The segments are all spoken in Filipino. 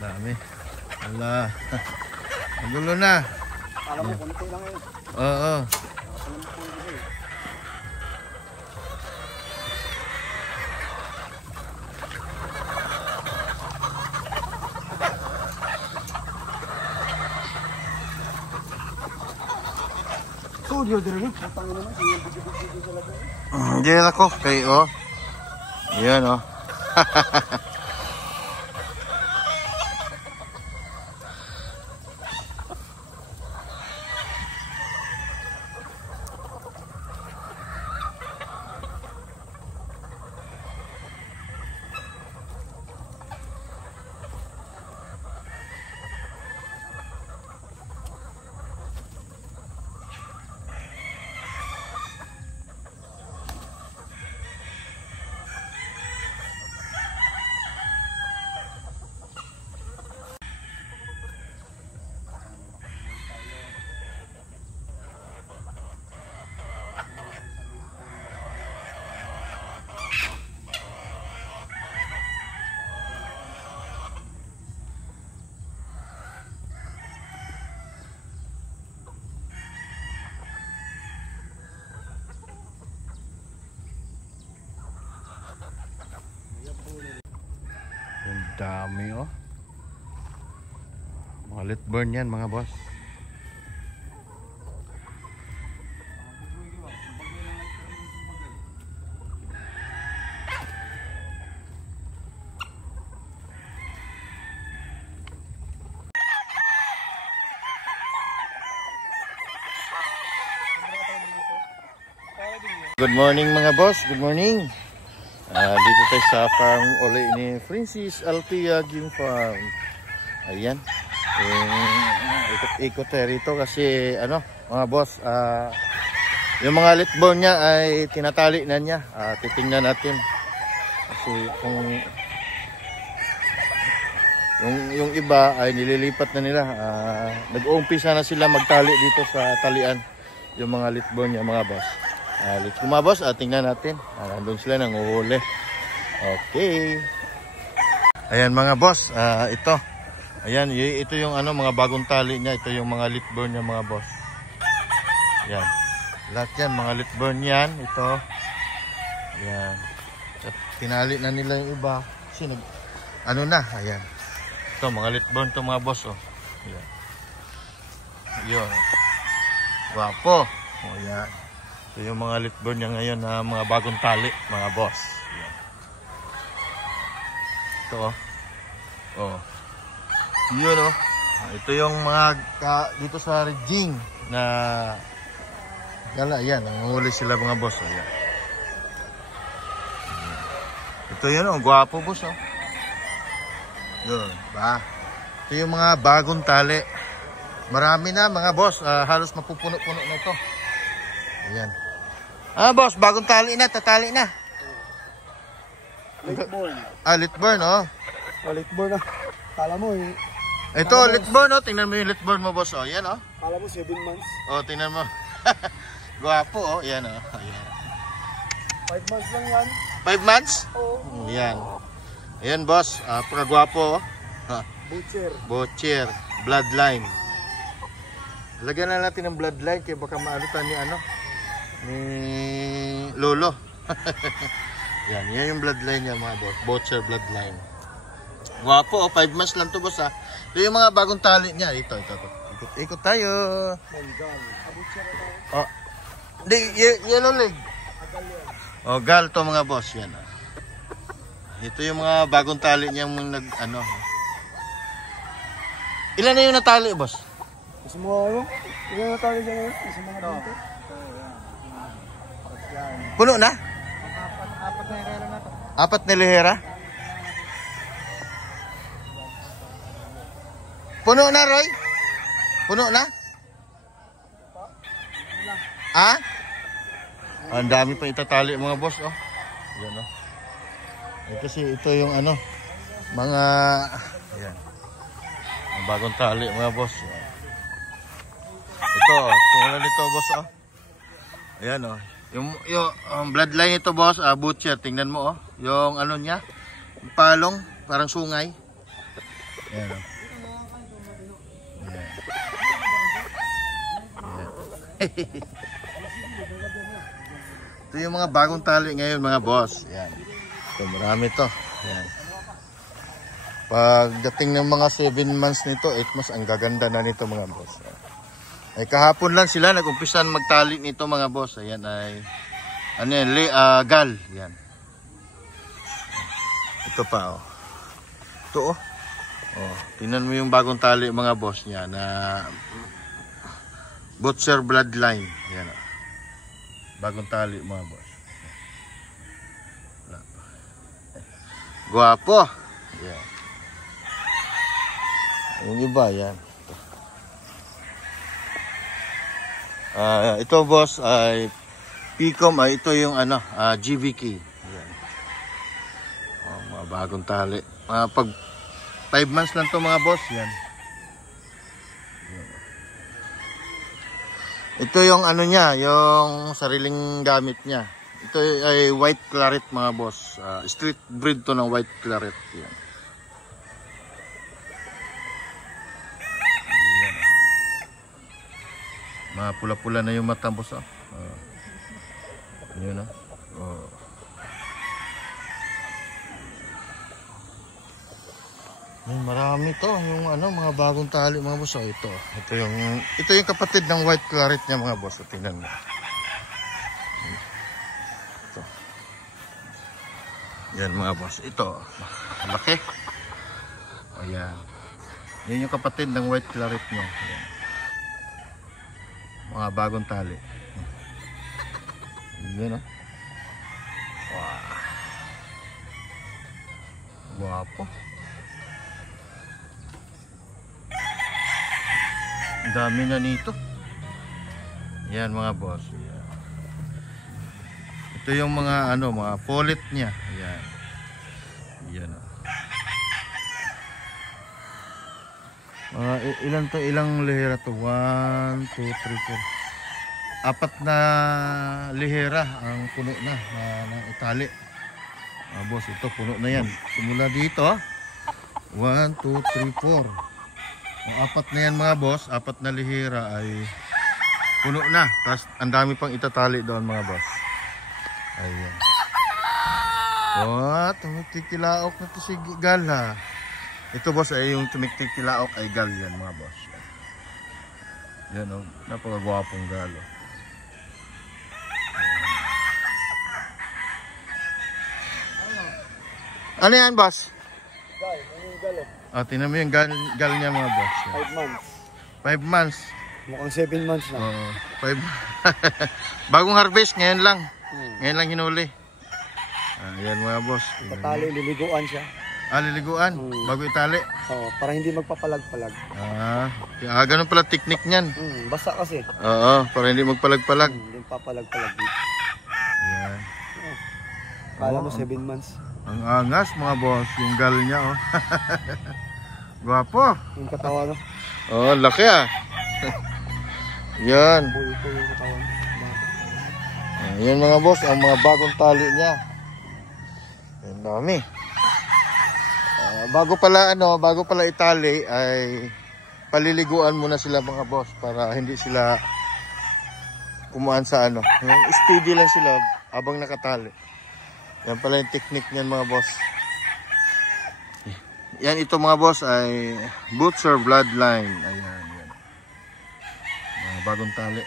Dami. Wala. Magulo na. Alam mo, konti lang yun. Oo. Studio din. Putang ina naman. Bigyan sa labi. Hindi ako. Kay oh. Yan oh. Ang dami oh. Mga litburn yan mga boss. Good morning mga boss, good morning. Dito tayo sa farm ulit ni Francis Altia Game Farm. Ayan. Ikot-ikot tayo rito kasi ano mga boss, yung mga litborn niya ay tinatali na niya. Titingnan natin kasi kung yung iba ay nililipat na nila. Nag-uumpisa na sila magtali dito sa talian yung mga litborn niya mga boss. Let's go mga boss, tingnan natin. Nandun sila nanguhuli. Okay. Ayan mga boss, ito. Ayan, ito yung ano mga bagong tali niya. Ito yung mga litburn niya mga boss. Ayan. Lahat yan, mga litburn yan. Ito. Ayan. Tinali na nila yung iba. Kasi ano na, ayan. Ito, mga litburn to mga boss. Oh. Ayan. Yun. Wapo. O yan. Ito yung mga litburn niya ngayon na mga bagong tali, mga boss. Yan. Ito oh. Oh. Yun oh. Ito yung mga dito sa rigging na yan, nanguhuli sila mga boss. Oh, yan. Ito yun oh, gwapo boss oh. Yun, ba? Ito yung mga bagong tali. Marami na mga boss, halos mapupuno-puno na ito. Ayan. Boss, bagong tali na, tatali na. Litburn. Litburn, oh. Litburn na. Kala mo eh. Ito, litburn, oh. Tingnan mo yung litburn mo, boss, oh. Yan, oh. Kala mo 7 months. Oh, tingnan mo. Guwapo, oh. Yan, oh. Ayan. 5 months lang yan. 5 months? Oo. Yan. Ayan, boss. Pagka-guwapo, oh. Butcher. Bloodline. Lagyan na natin ng bloodline kaya baka maalutan ni ano ni Lolo. yan yung bloodline niya mga boss. Butcher bloodline. Guwapo, 5 months lang to boss ha. Ito yung mga bagong tali niya. Ito. Ikot tayo. Oh. Di, yellow leg. Oh, gal to mga boss yan. Ito yung mga bagong tali niya mong ano. Ilan na yung natali boss? Kasi mga ano? Ilan na tayo dyan ngayon? Kasi mga dito? Puno na? 4 na hilera na to. 4 na lihera? Puno na, Roy? Puno na? Ang dami pa itatali mga boss, oh. Yan, oh. Kasi ito yung ano, mga, ayan. Ang bagong tali mga boss. Ito, tulad nito boss oh. Ayan oh. Yung bloodline ito boss, butcher, tingnan mo oh. Yung ano niya, yung palong. parang sungay. Ayan o. Ayan. Ayan. Ito yung mga bagong tali ngayon mga boss. Ayan. Ito marami to. Ayan. Pagdating ng mga 7 months nito, 8 months, ang gaganda na nito mga boss. Ay kahapon lang sila nag-umpisan magtali nito mga boss. Ayan ay ano yan, gal. Ayan. Ito pa oh. Ito oh. Oh, tingnan mo yung bagong tali mga boss niya na Butcher bloodline. Ayan oh. Bagong tali mga boss. Guwapo. Ayan. Yung iba yan. Ito boss ay Picom, ay ito yung ano, GVK. Ayan. Oh, mga bagong tali. Pag 5 months lang to mga boss, yan. Ito yung ano niya, yung sariling gamit niya. Ito ay white claret mga boss. Street breed to ng white claret. Yan. Mapula-pula na yung mata boss. Yun na. Oh. Ay, marami to, yung ano, mga bagong tali mga boss. Oh, ito yung kapatid ng white claret niya mga boss. Tingnan mo. Ito. Yan mga boss. Ito, malaki. Ayan. Yan yung kapatid ng white claret niya. Ayan. Mga bagong tali. Yan o. Wow. Guwapo. Ang dami na nito. Yan mga boss. Yan. Ito yung mga ano, mga polit niya. Yan. Yan o. Ilan to? Ilang lihera to? 1, 2, 3, 4. 4 na lihera ang puno na ng itali. Boss, ito puno na yan. Simula dito. 1, 2, 3, 4. Ang 4 na yan mga boss. 4 na lihera ay puno na. Tapos ang dami pang itatali doon mga boss. Ayan. Oh, tumiktikilaok na to si Gal ha. Ito boss ay yung tumiktikilaok ay Gal yan mga boss. Yan o. Napakagwapong Gal o. Ano yan, boss? Gal, ano yung gal eh? Tingnan mo yung gal niya mga boss. 5 months. 5 months. Mukhang 7 months na. 5. Bagong harvest, ngayon lang. Ngayon lang hinuli. Yan mga boss. Patali, liliguan siya. Liliguan? Bago itali? Oo, para hindi magpapalag-palag. Ganun pala technique niyan. Basta kasi. Oo, para hindi magpalag-palag. Hindi papalag-palag dito. Ayan. Kala mo 7 months. Ang angas mga boss, yung gal niya oh. Gwapo. Yung katawan no? Oh, laki ah. Yan. Ito yung katawan. Yan mga boss, ang mga bagong tali niya. Ang dami. Bago pala itali ay paliliguan muna sila mga boss para hindi sila kumuan sa ano. Steady lang sila habang nakatali. Yan pala yung technique niyan mga boss. Yan ito mga boss ay Butcher bloodline. Ayan, yan. Mga bagong tali.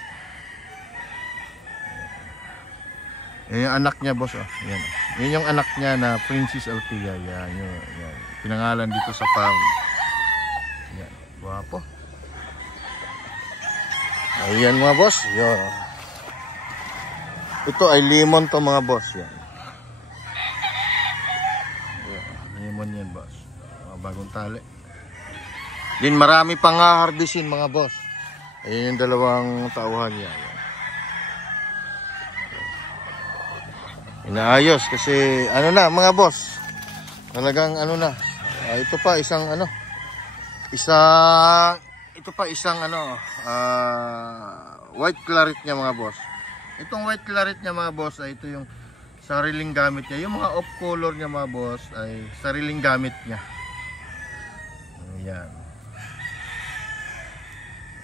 Yan yung anak niya boss oh. Yan. Yan yung anak niya na Princess Althea. Yan, yan. Pinangalan dito sa farm. Yan, guwapo. Ayan mga boss. Yan. Ito ay lemon to mga boss. Yan. Lemon yan boss. Mga bagong tali. Din marami pang harvestin mga boss. Ayan yung dalawang tauhan niya. Yan. Inaayos kasi ano na mga boss. Talagang ano na. Ito pa isang ano. White claret niya mga boss. Itong white claret niya mga boss ay ito yung sariling gamit niya. Yung mga off color niya mga boss ay sariling gamit niya. Ayan.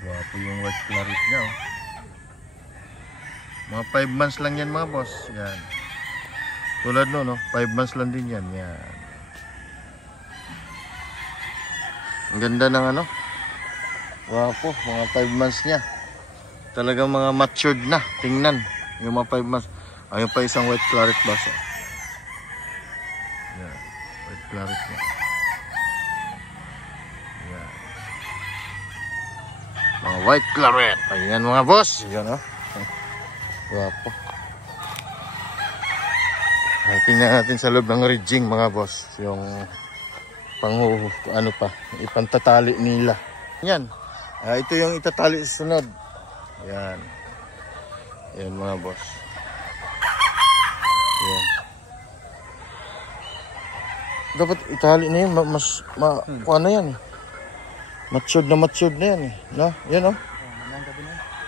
Wapo yung white claret niya. Oh. Mga 5 months lang yan mga boss. Yan. Tulad no, no? 5 months lang din yan. Yan. Ang ganda ng ano. Wapo. Mga 5 months niya. Talagang mga matured na. Tingnan. Yung mga 5 months. Ayun pa isang white claret boss. Oh. Yan. White claret niya. Yan. Mga white claret. Ayan mga boss. Yan oh. Wapo. Ay, tingnan natin sa loob ng rigging mga boss. Yung ano pa, ipantatali nila. Yan. Ito yung itatali sa sunod. Yan. Yan mga boss. Yan. Dapat itali na yan. Ano yan eh. Matured na yan eh. No? Yan oh.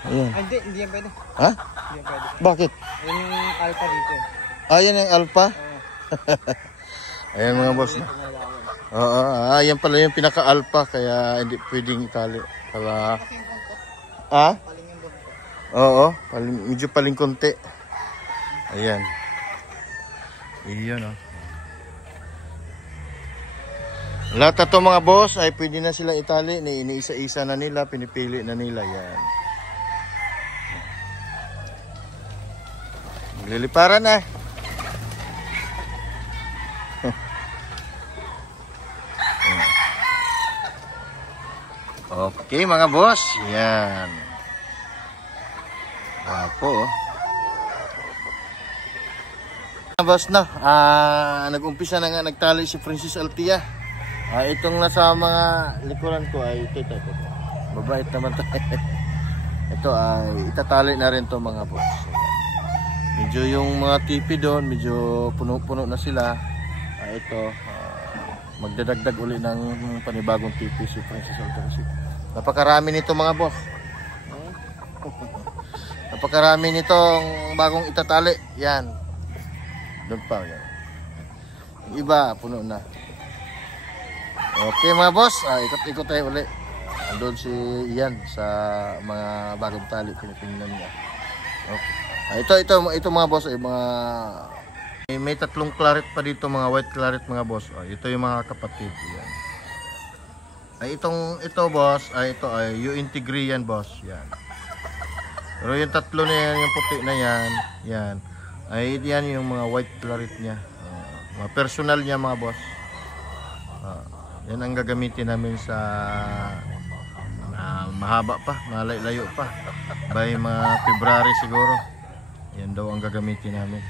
Ayan. Hindi yan pwede. Ha? Hindi yan pwede. Bakit? Yan yung alpha dito. Yan yung alpha? Ayan mga boss. Oo, yan pala yung pinaka-alpha kaya hindi pwedeng itali. Pala. Oo, medyo paling konti. Ayan. Iyon oh. Lahat na to mga boss ay pwede na sila itali. Iniisa-isa na nila, pinipili na nila. Yan. Liliparan na. Okay mga boss. Yan. Apo. Boss na. Nag-umpisa na nga nagtali si Princess Althea. Itong nasa mga likuran ko ay ito. Mabait naman tayo. Ito ay itatali na rin to mga boss. Medyo yung mga tipi doon, medyo puno-puno na sila. Ito, magdadagdag uli ng panibagong tipi si Princess Althea. Napakarami nito mga boss. Napakarami nitong bagong itatali. Yan. Doon pa. Yan. Yung iba, puno na. Okay mga boss, ikot-ikot tayo uli. Doon si Ian sa mga bagong tali. Pinipingnan niya. Okay. Ito mga boss ay may tatlong claret pa dito, mga white claret mga boss. Ito yung mga kapatid. Yan. Ito boss, ito ay U-Integri yan boss. Yan. Pero yung tatlo na yan, yung puti na yan, yan. Yan yung mga white claret niya. Mga personal niya mga boss. Yan ang gagamitin namin sa mahaba pa, malayo pa. By mga February siguro. Yan daw ang gagamitin namin.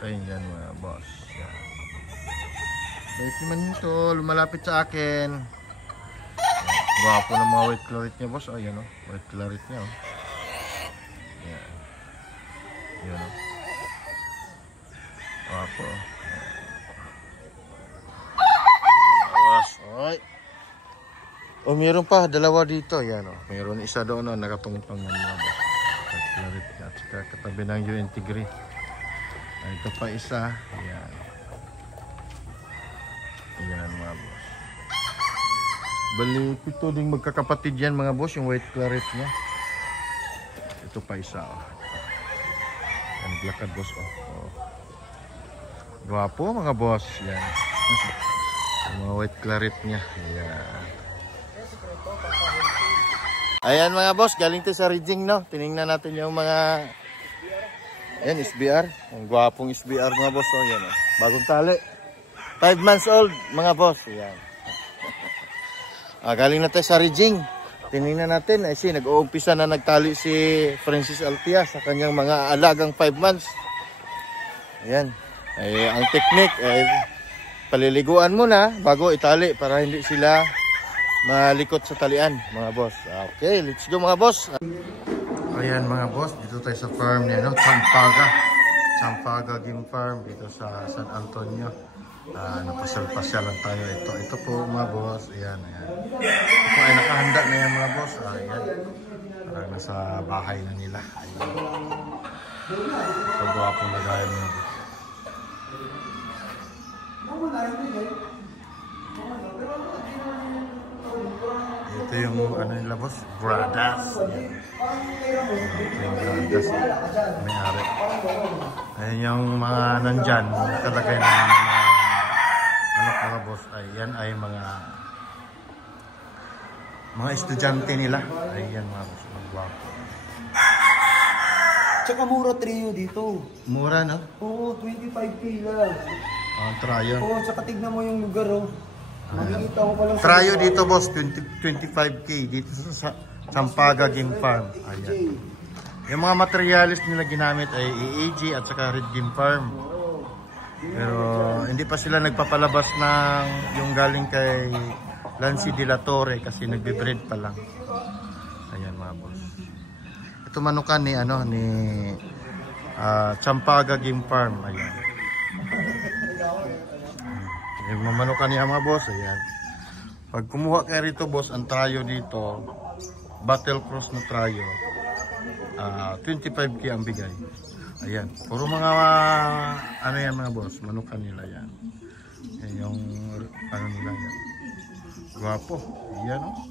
Okay, yan mga boss. Yan. Bait naman ito, lumalapit sa akin. Gwapo ng mga white claret niya boss. Yan o, white claret niya o. Yan. Yan o. Gwapo o. Boss, alright. Mayroon pa, dalawa dito. Yan o. Mayroon isa doon o, nakatungtong yan mga boss. Claret at saka katabi ng U-Integri. Ito pa isa. Ayan. Ayan mga boss. Bali, ito ding magkakapatid yan mga boss, yung white claret niya. Ito pa isa. Yan, naglakad boss. Gwapo mga boss. Yan. Yung mga white claret niya. Ayan. Ayan mga boss, galing to sa rigging no. Tiningnan natin yung mga yan, SBR. Ang gwapong SBR mga boss. Yan, bagong tali. 5 months old mga boss. Yan. Galing na tayo sa rigging. Tiningnan natin. Nag-uumpisa na nagtali si Princess Althea sa kanyang mga alagang 5 months. Ayan. Ang technique ay paliliguan muna bago itali para hindi sila malikot sa talian mga boss. Okay, let's go mga boss. Ayan mga boss, dito tayo sa farm niya, no? Champaga Game Farm dito sa San Antonio. Napasal-pasal lang tayo. Ito po mga boss. Ayan. Ito ay nakahanda na yan mga boss. Ayan. Parang nasa bahay na nila. Ayan. So, gawapong lagayan mga boss. Ito yung ano nila boss, Bradas. Ito yung Bradas. May-ari. Ayan yung mga nandyan, nakalagay na mga boss. Ay, yan ay mga estudyante nila. Ayan mga boss, magwapo. Tsaka mura trio dito. Mura no? Oo, 25k lang. Tryo. Oo, tsaka tignan mo yung lugar oh. Makikita ko pa lang sa Tryo lugar. dito boss, 25k dito sa Sampaga Game Farm. Ayan. Yung mga materialis nila ginamit ay EAG at saka Red Game Farm. Pero hindi pa sila nagpapalabas ng yung galing kay Lancy de la Torre kasi nagbe-breed pa lang. Ayan mga boss. Ito manukan ni Sampaga Game Farm. Ayan. Yung mamanukan niya mga boss, ayan. Pag kumuha kayo rito boss, ang tryo dito, Battle Cross na tryo, 25k ang bigay. Ayan, puro mga ano yan mga boss, manukan nila yan. Yan yung ano nila yan. Guwapo, yan o.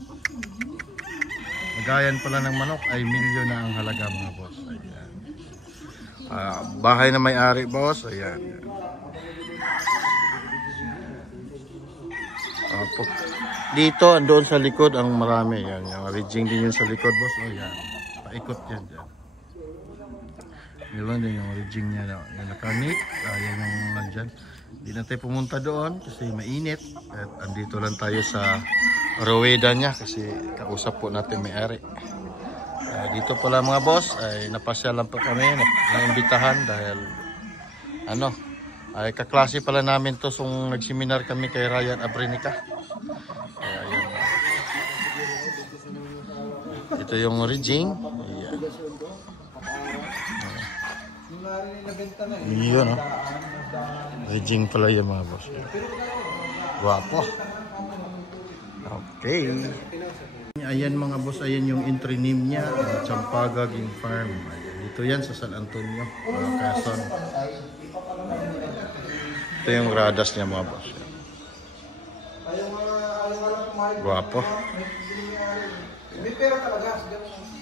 Magayan pala ng manok ay milyon na ang halaga mga boss. Ayan. Bahay na may-ari boss, ayan. Dito, andoon sa likod ang marami. Yan, yung ridging din yun sa likod, boss. O yan, paikot yan dyan. Yun din yung ridging niya. Yung nakanit, yan yung nandyan. Hindi na tayo pumunta doon kasi mainit. At andito lang tayo sa Roweda niya kasi kausap po natin may-ari. Dito pala mga boss, ay napasya lang po kami, naimbitahan dahil ay kaklase pala namin to kung nagseminar kami kay Ryan Abrenica. Ayan. Ito yung ridging. Yun o. Ridging pala yung mga boss. Guwapo. Okay. Ayan mga boss, ayan yung entry name niya. Sampaga Game Farm. Dito yan sa San Antonio, Quezon. Ito yung gradas niya mga boss. Guwapo. May pera talaga.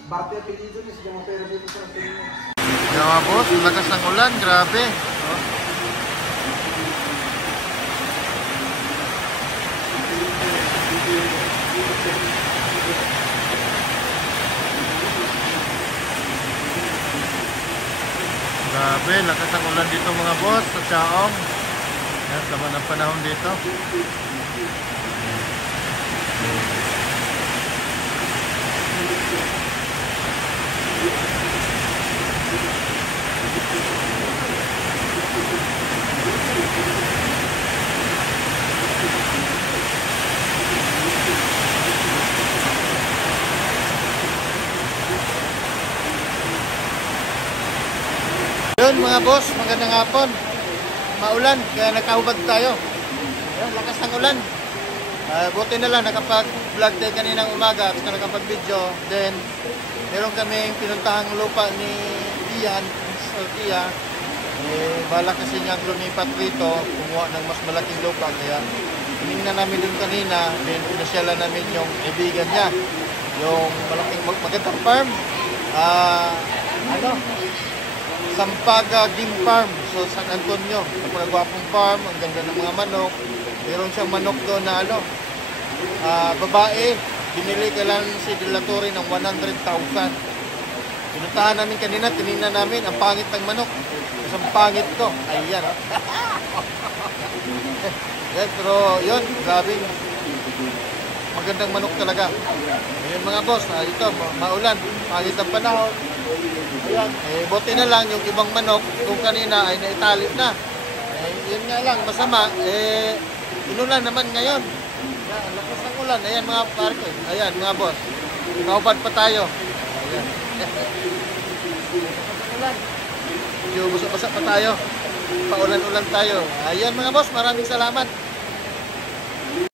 Bate apelido niya. Sige mo pera dito sa apelido. Yan mga boss, lakas ng ulan. Grabe. Grabe, lakas ng ulan dito mga boss sa Chaong. Yan, sama ng panahon dito. Yun mga boss, magandang hapon. Maulan, kaya nakahubad tayo. Yun, lakas ng ulan. Buti na lang, nakapag-vlog tayo kaninang umaga at nakapag-video. Then, meron kaming pinuntahang lupa ni Ian, Tia. Bala kasi niya lumipat rito, kumuha ng mas malaking lupa. Kaya, tinignan namin dun kanina, then pinasyalan namin yung ibigan niya. Yung malaking magandang farm. Sampaga Game Farm, so San Antonio. Napakagwapong farm, ang ganda ng mga manok. Meron siyang manok doon na babae. Binili ka lang si De La Torre ng 100,000. Pinuntahan namin kanina, tinignan namin, ang pangit ng manok. Isang pangit to. Ayan. Yan, pero yun, grabe. Magandang manok talaga. Ayan mga boss, ito, maulan, pangit ang panahon. Ayan, buti na lang yung ibang manok kung kanina ay naitali na. Yun nga lang, masama, inulan naman ngayon. Ayan, lakas ng ulan. Ayan mga parko. Ayan mga boss. Nakubad pa tayo. Ayan. Medyo basa-basa pa tayo. Paulan-ulan tayo. Ayan mga boss, maraming salamat.